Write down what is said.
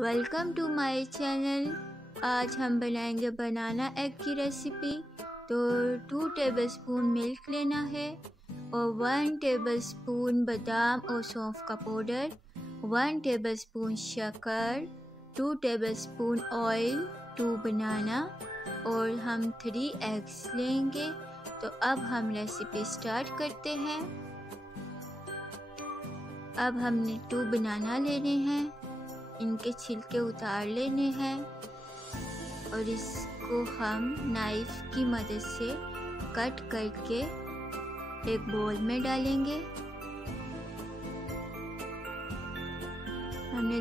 Welcome to my channel. आज हम बनाएंगे बनाना एग की रेसिपी। तो 2 टेबलस्पून मिल्क लेना है और 1 टेबलस्पून बादाम और सौंफ का पाउडर, 1 टेबलस्पून शक्कर, 2 टेबलस्पून ऑयल, 2 बनाना और हम 3 एग्स लेंगे। तो अब हम रेसिपी स्टार्ट करते हैं। अब हमने 2 बनाना लेने हैं, इनके छिलके उतार लेने हैं और इसको हम नाइफ की मदद से कट करके एक बोल में डालेंगे। हमने